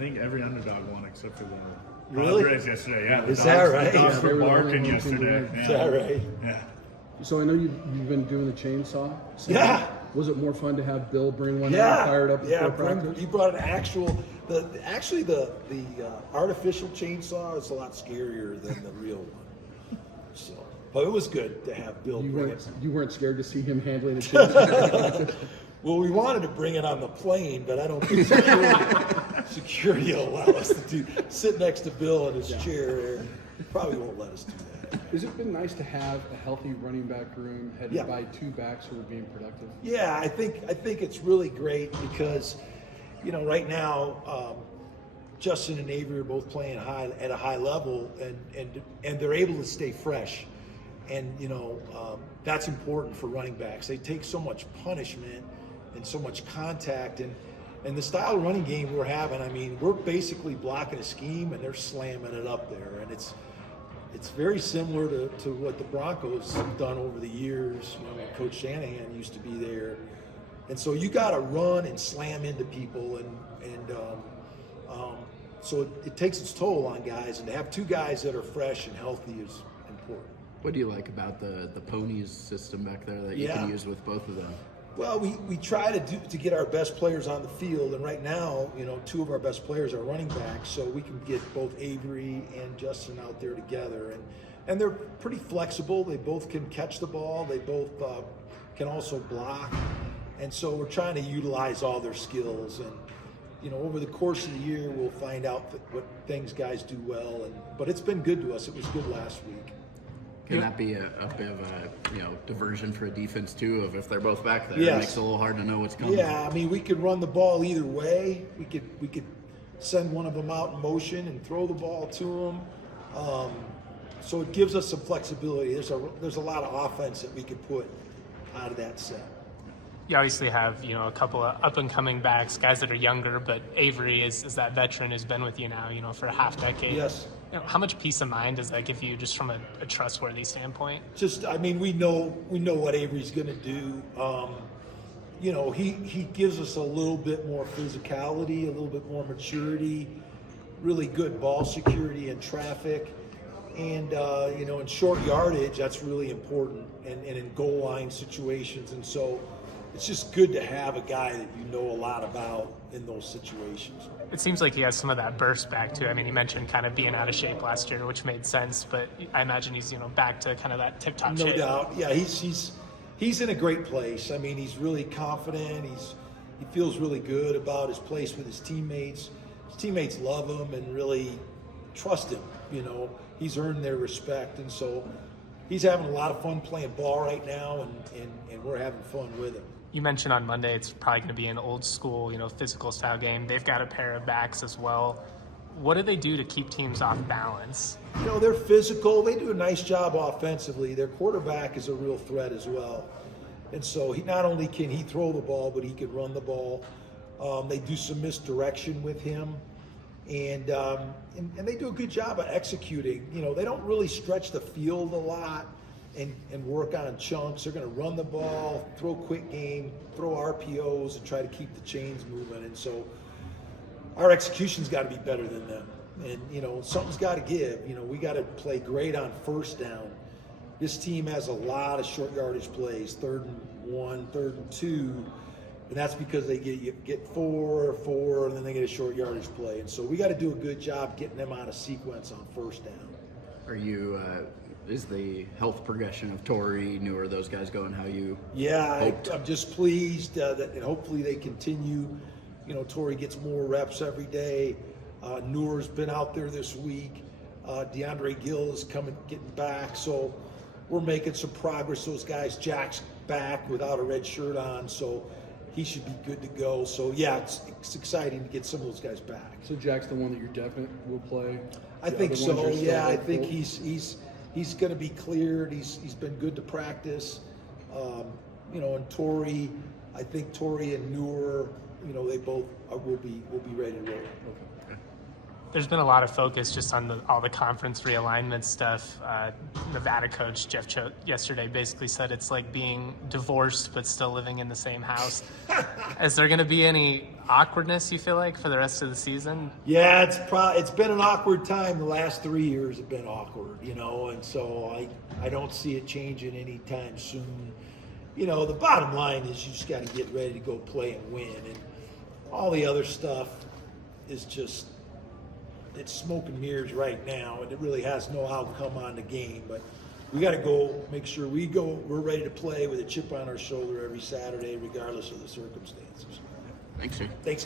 think every underdog won except for the Really? Padres yesterday. Yeah, Is that right? The dogs Yeah, they were were the only barking ones who yesterday. won. Is that right? Yeah. So I know you've been doing the chainsaw. So Yeah. Was it more fun to have Bill bring one Yeah, out fired up yeah. before practice? You brought an actual. The artificial chainsaw is a lot scarier than the real one. So, but it was good to have Bill You bring it. weren't scared to see him handling the chainsaw? Well, we wanted to bring it on the plane, but I don't think security will allow us to sit next to Bill in his chair there. Probably won't let us do that. Has it been nice to have a healthy running back room headed Yeah. by two backs who are being productive? Yeah, I think it's really great because, right now, Justin and Avery are both playing at a high level, and they're able to stay fresh, and that's important for running backs. They take so much punishment and so much contact, and the style of running game we're having. I mean, we're basically blocking a scheme, and they're slamming it up there, and it's very similar to what the Broncos have done over the years. When Coach Shanahan used to be there, and so you got to run and slam into people, and so it takes its toll on guys, and to have two guys that are fresh and healthy is important. What do you like about the ponies system back there that you can use with both of them? Well, we try to get our best players on the field, and right now, two of our best players are running backs, so we can get both Avery and Justin out there together, and they're pretty flexible. They both can catch the ball. They both can also block, and so we're trying to utilize all their skills. And over the course of the year, we'll find out what things guys do well. But it's been good to us. It was good last week. Can that be a bit of a diversion for a defense too? Of if they're both back there, Yes. it makes it a little hard to know what's coming. Yeah, I mean, we could run the ball either way. We could send one of them out in motion and throw the ball to them. So it gives us some flexibility. There's a lot of offense that we could put out of that set. You obviously have, a couple of up-and-coming backs, guys that are younger, but Avery is that veteran who's been with you now, for a half decade. Yes. How much peace of mind does that give you just from a trustworthy standpoint? We know what Avery's going to do. He gives us a little bit more physicality, a little bit more maturity, really good ball security and traffic. And, in short yardage, that's really important, and in goal line situations. And so it's just good to have a guy that you know a lot about in those situations. It seems like he has some of that burst back too. I mean, he mentioned kind of being out of shape last year, which made sense, but I imagine he's, back to kind of that tip-top shape. No doubt. Yeah, he's in a great place. I mean, he's really confident. He feels really good about his place with his teammates. His teammates love him and really trust him. He's earned their respect, and so he's having a lot of fun playing ball right now, and we're having fun with him. You mentioned on Monday it's probably going to be an old school, physical style game. They've got a pair of backs as well. What do they do to keep teams off balance? They're physical. They do a nice job offensively. Their quarterback is a real threat as well. And so he not only can he throw the ball, but he can run the ball. They do some misdirection with him. And they do a good job of executing. They don't really stretch the field a lot and work on chunks. They're going to run the ball, throw quick game, throw RPOs, and try to keep the chains moving. And so our execution's got to be better than them. And, something's got to give. We got to play great on first down. This team has a lot of short yardage plays, 3rd and 1, 3rd and 2. And that's because they get 4, and then they get a short yardage play. And so we got to do a good job getting them out of sequence on first down. Are you? Is the health progression of Torrey, Newer, those guys going how you? Yeah, I'm just pleased that and hopefully they continue. Torrey gets more reps every day. Newer's been out there this week. DeAndre Gill is getting back. So we're making some progress. Those guys, Jack's back without a red shirt on, so he should be good to go. So yeah, it's exciting to get some of those guys back. So Jack's the one that you're definite will play? I think so. Yeah, I think he's going to be cleared. He's been good to practice. And Torrey, I think Torrey and Newer, they both will be ready to roll. Okay. There's been a lot of focus just on all the conference realignment stuff. Nevada coach Jeff Choate yesterday basically said it's like being divorced but still living in the same house. Is there going to be any awkwardness, you feel like, for the rest of the season? Yeah, it's been an awkward time. The last 3 years have been awkward, and so I don't see it changing anytime soon. The bottom line is you just got to get ready to go play and win, and all the other stuff is just it's smoke and mirrors right now, and it really has no outcome on the game. But we got to go make sure we're ready to play with a chip on our shoulder every Saturday, regardless of the circumstances. Thanks, sir. Thanks.